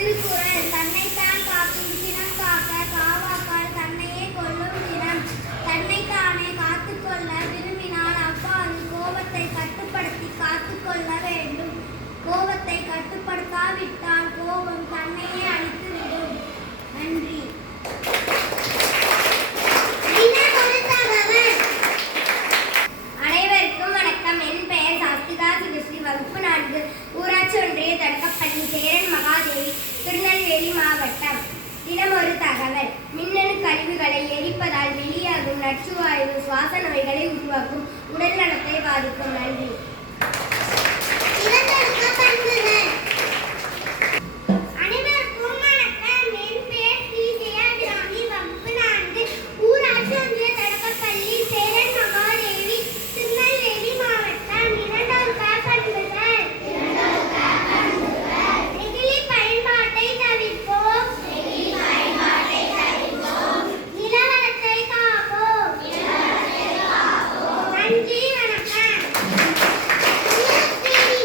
திருக்குறள் தன்னைத்தான் காக்கும் சினம் காக்க காவாக்கால் தன்னையே கொல்லும் திறம். தன்னைத்தானே காத்துக்கொள்ள விரும்பினால் அவ்வாறு கோபத்தை கட்டுப்படுத்தி காத்துக்கொள்ள வேண்டும். கோபத்தை கட்டுப்படுத்தாவிட்டால் கோபம் தன்னையே அழித்துவிடும். நன்றி. அனைவருக்கும் வணக்கம். என் பெயர் சாஸ்திகா சுகஸ்ரீ. வகுப்பு 4, ஊராட்சி ஒன்றிய தொடக்கப்பள்ளி, சேரன் மகாதேவி, திருநெல்வேலி மாவட்டம். தினம் ஒரு தகவல். மின்னணு கழிவுகளை எரிப்பதால் வெளியாகும் நச்சுவாயு சுவாச நோய்களை உருவாக்கும், உடல் நலத்தை பாதிக்கும். நன்றி.